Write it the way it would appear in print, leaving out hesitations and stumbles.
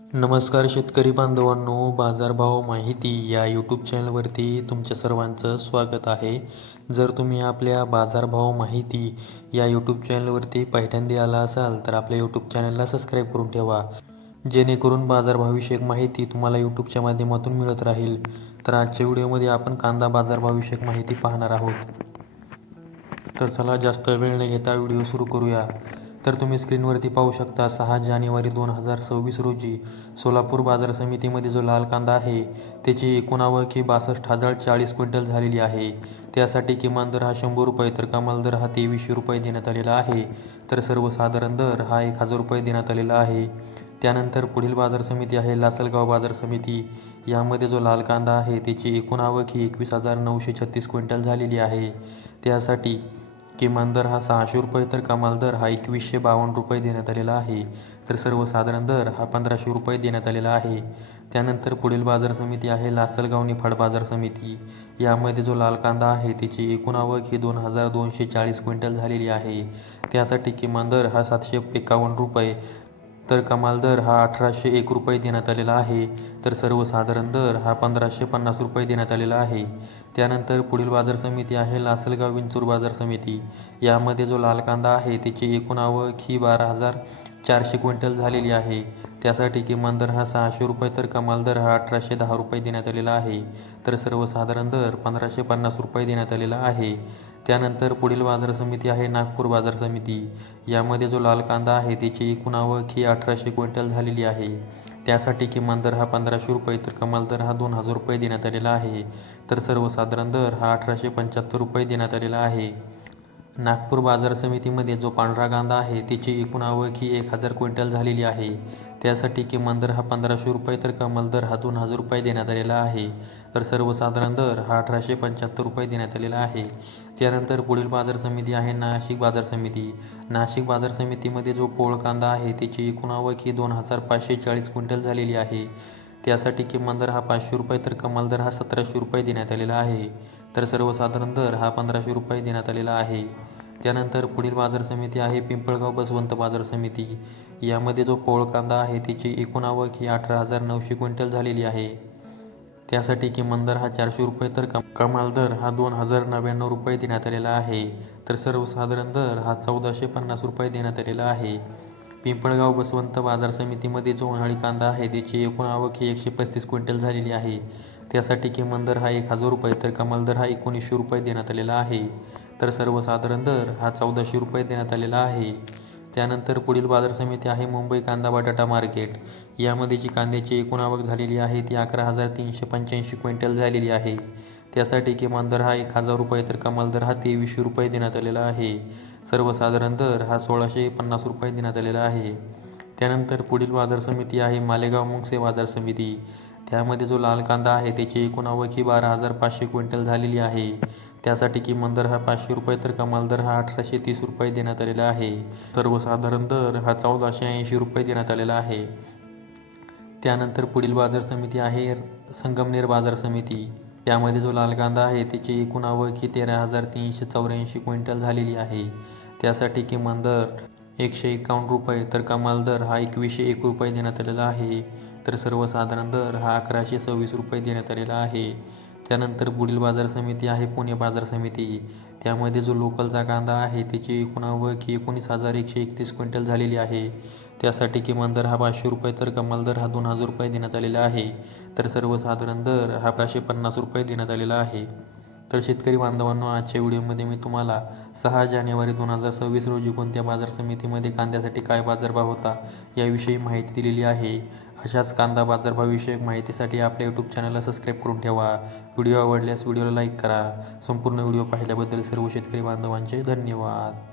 नमस्कार शेतकरी बांधवांनो, बाजारभाव माहिती या यूट्यूब चॅनलवरती तुमच्या सर्वांचं स्वागत आहे. जर तुम्ही आपल्या बाजारभाव माहिती या यूट्यूब चॅनलवरती पहिल्यांदा आला असाल तर आपल्या यूट्यूब चॅनलला सबस्क्राईब करून ठेवा, जेणेकरून बाजारभावविषयक माहिती तुम्हाला यूट्यूबच्या माध्यमातून मिळत राहील. तर आजच्या व्हिडिओमध्ये आपण कांदा बाजारभावविषयक माहिती पाहणार आहोत. तर चला जास्त वेळ न घेता व्हिडिओ सुरू करूया. तर तुम्ही स्क्रीनवरती पाहू शकता 6 जानेवारी 2026 रोजी सोलापूर बाजार समितीमध्ये जो लाल कांदा आहे त्याची एकूण आवक ही 62,040 क्विंटल झालेली आहे. त्यासाठी किमान दर हा 100 रुपये तर कमाल दर हा 2300 रुपये देण्यात आलेला आहे. तर सर्वसाधारण दर हा 1000 रुपये देण्यात आलेला आहे. त्यानंतर पुढील बाजार समिती आहे लासलगाव बाजार समिती. यामध्ये जो लाल कांदा आहे त्याची एकूण आवक ही 21,936 क्विंटल झालेली आहे. त्यासाठी किमान दर हा 600 रुपये तर कमाल दर हा 2152 रुपये देण्यात आलेला आहे. तर सर्वसाधारण दर हा 1500 रुपये देण्यात आलेला आहे. त्यानंतर पुढील बाजार समिती आहे लासलगाव निफाड बाजार समिती. यामध्ये जो लाल कांदा आहे त्याची एकूण आवक ही 2240 क्विंटल झालेली आहे. त्यासाठी किमान दर हा 751 रुपये तर कमाल दर हा 1801 रुपये देण्यात आलेला आहे. तर सर्वसाधारण दर हा 1550 रुपये देण्यात आलेला आहे. त्यानंतर पुढील बाजार समिती आहे लासलगाव विंचूर बाजार समिती. यामध्ये जो लाल कांदा आहे त्याची एकूण आवक ही 12,400 क्विंटल झालेली आहे. त्यासाठी किमान दर हा 600 रुपये तर कमाल दर हा 1810 रुपये देण्यात आलेला आहे. तर सर्वसाधारण दर 1550 रुपये देण्यात आलेला आहे. त्यानंतर पुढील बाजार समिती आहे नागपूर बाजार समिती. यामध्ये जो लाल कांदा आहे त्याची एकूण आवक ही 1800 क्विंटल झालेली आहे. त्यासाठी किमान दर हा 1500 रुपये तर कमाल दर हा 2000 रुपये देण्यात आलेला आहे. तर सर्वसाधारण दर हा 1875 रुपये देण्यात आलेला आहे. नागपूर बाजार समितीमध्ये जो पांढरा कांदा आहे त्याची एकूण आवक ही 1000 क्विंटल झालेली आहे. त्यासाठी किमान दर हा 1500 रुपये तर कमाल दर हा 2000 रुपये देण्यात आलेला आहे. तर सर्वसाधारण दर हा 1875 रुपये देण्यात आलेला आहे. त्यानंतर पुढील बाजार समिती आहे नाशिक बाजार समिती. नाशिक बाजार समितीमध्ये जो पोळ कांदा आहे त्याची एकूण आवक ही 2540 क्विंटल झालेली आहे. त्यासाठी किमान दर हा 500 रुपये तर कमाल दर हा 1700 रुपये देण्यात आलेला आहे. तर सर्वसाधारण दर हा 1500 रुपये देण्यात आलेला आहे. त्यानंतर पुढील बाजार समिती आहे पिंपळगाव बसवंत बाजार समिती. यामध्ये जो पोळ कांदा आहे त्याची एकूण आवक ही 18,900 क्विंटल झालेली आहे. त्यासाठी किमान दर हा 400 रुपये तर कमाल दर हा 2099 रुपये देण्यात आलेला आहे. तर सर्वसाधारण दर हा 1450 रुपये देण्यात आलेला आहे. पिंपळगाव बसवंत बाजार समितीमध्ये जो उन्हाळी कांदा आहे त्याची एकूण आवक ही 135 क्विंटल झालेली आहे. त्यासाठी किमान दर हा 1000 रुपये तर कमाल दर हा 1900 रुपये देण्यात आलेला आहे. तर सर्वसाधारण दर हा 1400 रुपये देण्यात आलेला आहे. त्यानंतर पुढील बाजार समिती आहे मुंबई कांदा बटाटा मार्केट. यामध्ये जी कांद्याची एकूण आवक झालेली आहे ती 11,385 क्विंटल झालेली आहे. त्यासाठी किमान दर हा 1000 रुपये तर कमाल दर हा 2300 रुपये देण्यात आलेला आहे. सर्वसाधारण दर हा 1650 रुपये देण्यात आलेला आहे. त्यानंतर पुढील बाजार समिती आहे मालेगाव मुंगसे बाजार समिती. त्यामध्ये जो लाल कांदा आहे त्याची एकूण आवक ही 12,500 क्विंटल झालेली आहे. त्यासाठी किमान दर हा 500 रुपये तर कमाल दर हा 1830 रुपये देण्यात आलेला आहे. सर्वसाधारण दर हा 1480 रुपये देण्यात आलेला आहे. त्यानंतर पुढील बाजार समिती आहे संगमनेर बाजार समिती. यामध्ये जो लाल कांदा आहे त्याची एकूण आवक ही 13,384 क्विंटल झालेली आहे. त्यासाठी किमान दर 151 रुपये तर कमाल दर हा 2101 रुपये देण्यात आलेला आहे. तर सर्वसाधारण दर हा 1126 रुपये देण्यात आलेला आहे. त्यानंतर पुढील बाजार समिती आहे पुणे बाजार समिती. त्यामध्ये जो लोकलचा कांदा आहे त्याची एकूण आवक ही 19,131 क्विंटल झालेली आहे. त्यासाठी किमान दर हा 500 रुपये तर कमाल दर हा 2000 रुपये देण्यात आलेला आहे. तर सर्वसाधारण दर हा 550 रुपये देण्यात आलेला आहे. तर शेतकरी बांधवांनो, आजच्या व्हिडिओमध्ये मी तुम्हाला 6 जानेवारी 2026 रोजी कोणत्या बाजार समितीमध्ये कांद्यासाठी काय बाजारभाव होता याविषयी माहिती दिलेली आहे. अशाच कांदा बाजारभावाविषयक माहितीसाठी आपल्या यूट्यूब चॅनलला सबस्क्राईब करून ठेवा. व्हिडिओ आवडल्यास व्हिडिओला लाईक करा. संपूर्ण व्हिडिओ पाहिल्याबद्दल सर्व शेतकरी बांधवांचे धन्यवाद.